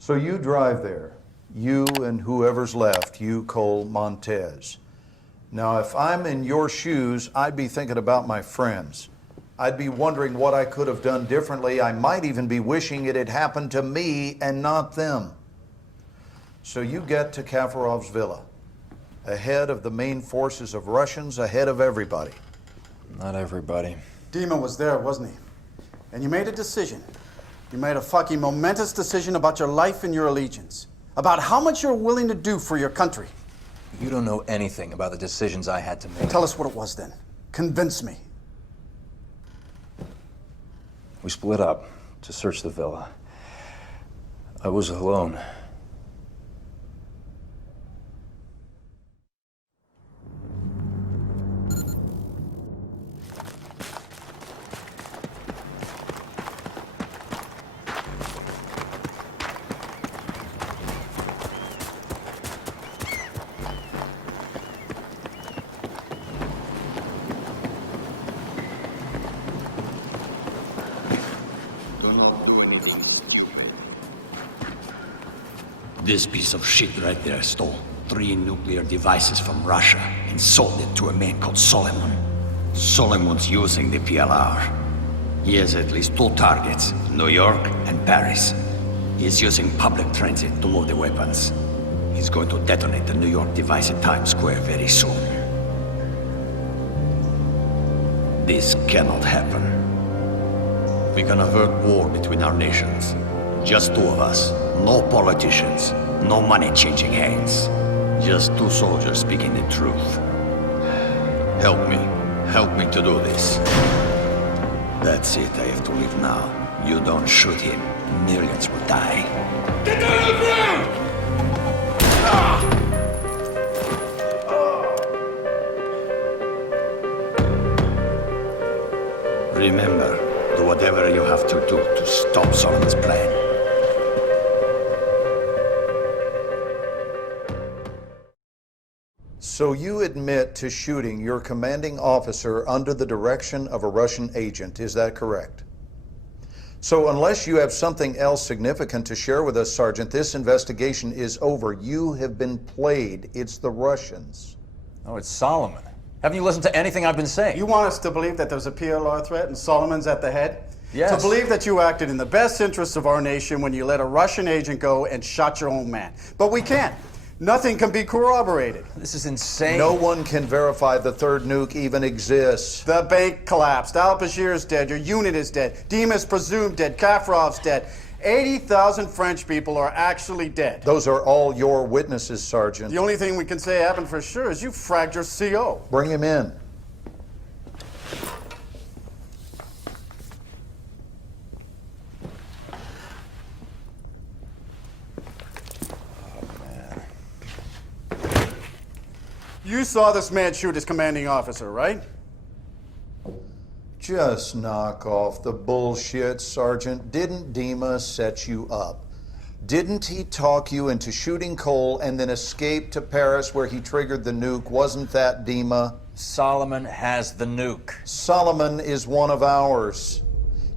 So you drive there, you and whoever's left, you, Cole, Montez. Now, if I'm in your shoes, I'd be thinking about my friends. I'd be wondering what I could have done differently. I might even be wishing it had happened to me and not them. So you get to Kafarov's villa, ahead of the main forces of Russians, ahead of everybody. Not everybody. Dima was there, wasn't he? And you made a decision. You made a fucking momentous decision about your life and your allegiance. About how much you're willing to do for your country. You don't know anything about the decisions I had to make. Tell us what it was then. Convince me. We split up to search the villa. I was alone. This piece of shit right there stole 3 nuclear devices from Russia and sold it to a man called Solomon. Solomon's using the PLR. He has at least 2 targets, New York and Paris. He's using public transit to move the weapons. He's going to detonate the New York device at Times Square very soon. This cannot happen. We can avert war between our nations. Just 2 of us. No politicians. No money changing hands. Just 2 soldiers speaking the truth. Help me. Help me to do this. That's it. I have to leave now. You don't shoot him. Millions will die. Get down on the ground! Remember, do whatever you have to do to stop Solomon's plan. So you admit to shooting your commanding officer under the direction of a Russian agent, is that correct? So unless you have something else significant to share with us, Sergeant, this investigation is over. You have been played. It's the Russians. Oh, it's Solomon. Haven't you listened to anything I've been saying? You want us to believe that there's a PLR threat and Solomon's at the head? Yes. To believe that you acted in the best interests of our nation when you let a Russian agent go and shot your own man. But we can't. Nothing can be corroborated. This is insane. No one can verify the 3rd nuke even exists. The bank collapsed. Al-Bashir is dead. Your unit is dead. Dima is presumed dead. Kafarov's dead. 80,000 French people are actually dead. Those are all your witnesses, Sergeant. The only thing we can say happened for sure is you fragged your CO. Bring him in. You saw this man shoot his commanding officer, right? Just knock off the bullshit, Sergeant. Didn't Dima set you up? Didn't he talk you into shooting Cole and then escape to Paris where he triggered the nuke? Wasn't that Dima? Solomon has the nuke. Solomon is one of ours.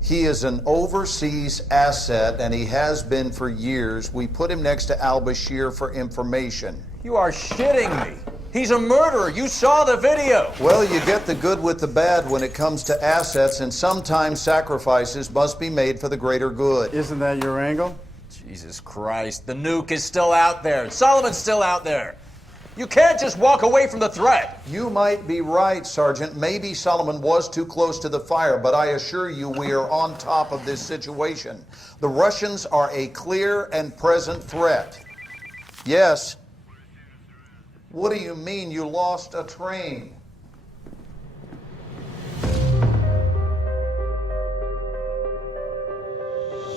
He is an overseas asset, and he has been for years. We put him next to al-Bashir for information. You are shitting me. He's a murderer. You saw the video. Well, you get the good with the bad when it comes to assets, and sometimes sacrifices must be made for the greater good. Isn't that your angle? Jesus Christ. The nuke is still out there. Solomon's still out there. You can't just walk away from the threat. You might be right, Sergeant. Maybe Solomon was too close to the fire, but I assure you we are on top of this situation. The Russians are a clear and present threat. Yes. What do you mean you lost a train?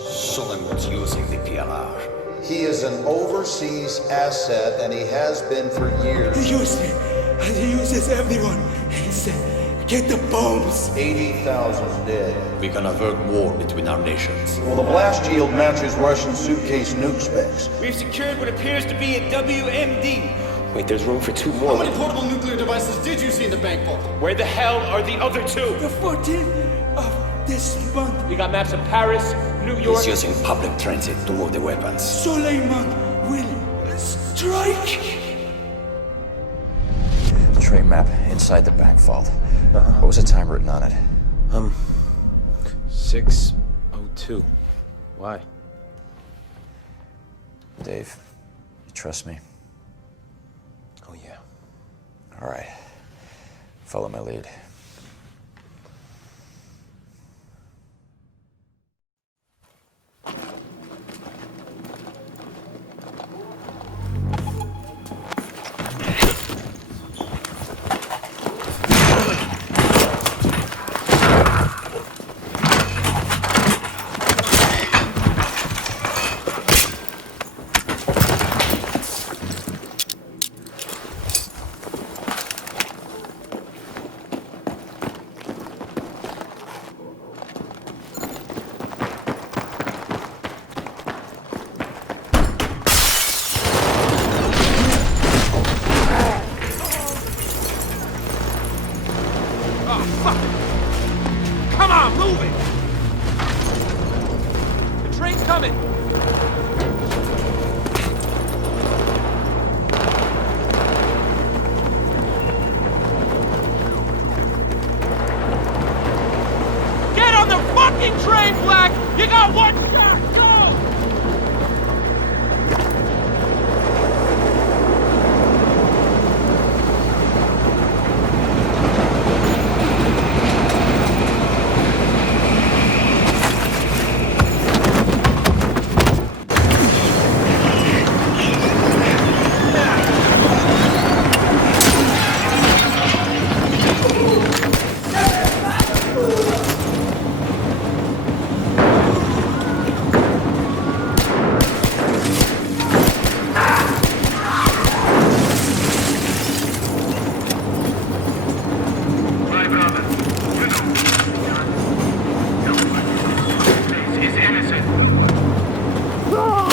Solomon's using the PLR. He is an overseas asset, and he has been for years. He used me, and he uses everyone. He said, get the bombs. 80,000 dead. We can avert war between our nations. Well, the blast yield matches Russian suitcase nuke specs. We've secured what appears to be a WMD. Wait, there's room for 2 How more. many portable nuclear devices did you see in the bank vault? Where the hell are the other 2? The 14th of This month, We got maps of Paris, New York. He's using public transit to move the weapons. Suleiman will strike. Train map inside the back vault. What was the time written on it? 6:02. Why? Dave, you trust me? Oh, yeah. All right. Follow my lead. Come on, move it! The train's coming! Get on the fucking train, Black! You got one shot! Go!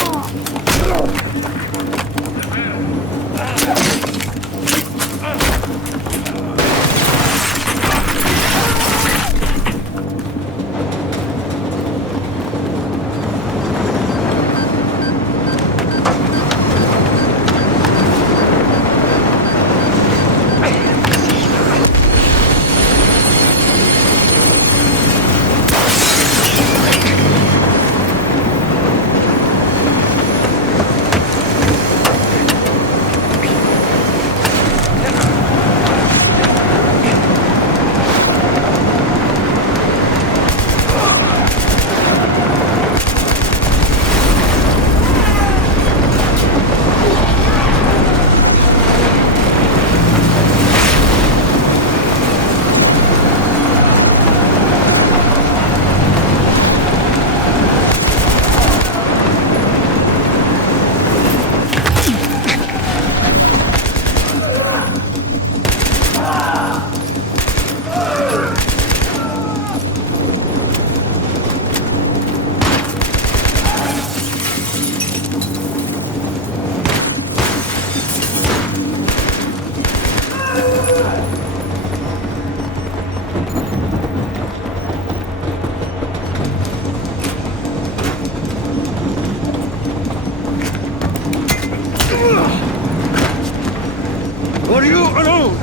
Are you alone?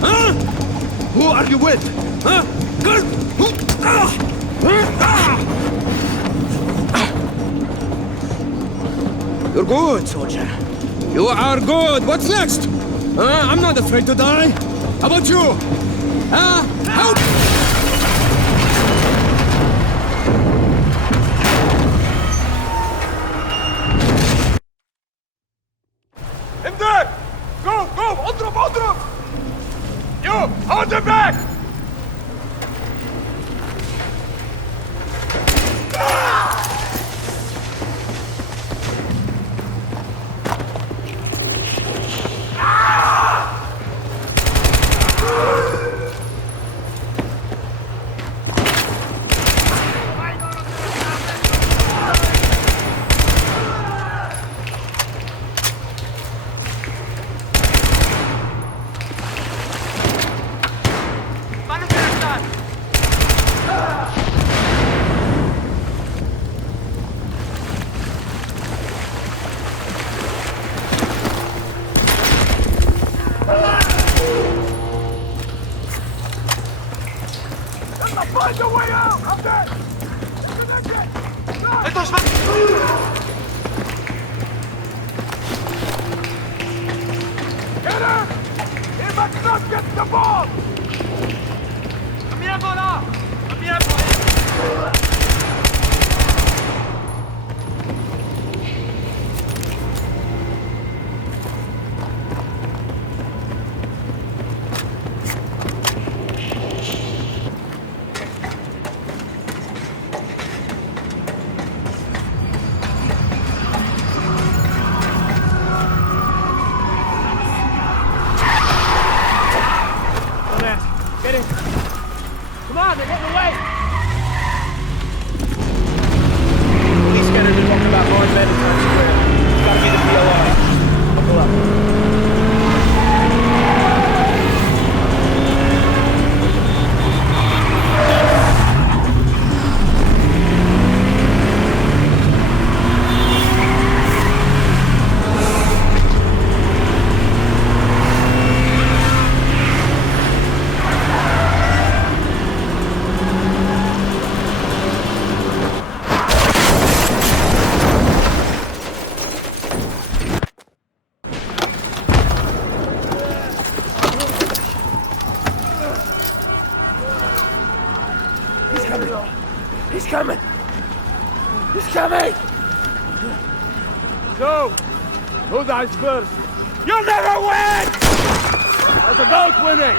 Huh? Who are you with? Huh? Good. You're good, soldier. You are good. What's next? I'm not afraid to die. How about you? Out! امداد! جو جو اضرب اضرب! يو hold him back! So, who dies first? You'll never win! There's a goat winning!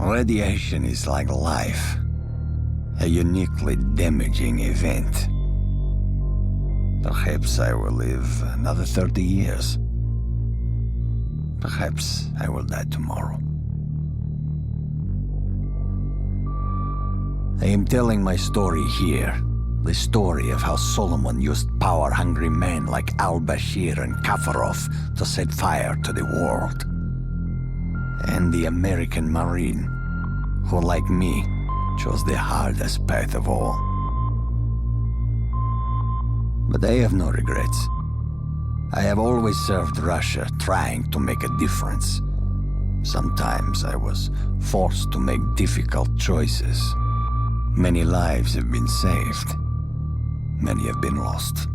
Radiation is like life, a uniquely damaging event. Perhaps I will live another 30 years. Perhaps I will die tomorrow. I am telling my story here. The story of how Solomon used power-hungry men like al-Bashir and Kafarov to set fire to the world. And the American Marine, who, like me, chose the hardest path of all. But I have no regrets. I have always served Russia, trying to make a difference. Sometimes I was forced to make difficult choices. Many lives have been saved. Many have been lost.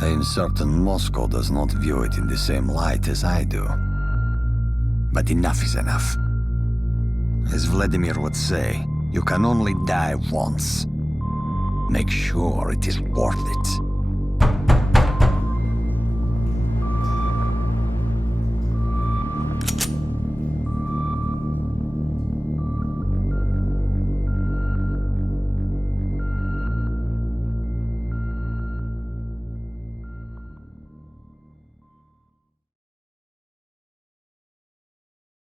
I am certain Moscow does not view it in the same light as I do. But enough is enough. As Vladimir would say, you can only die once. Make sure it is worth it.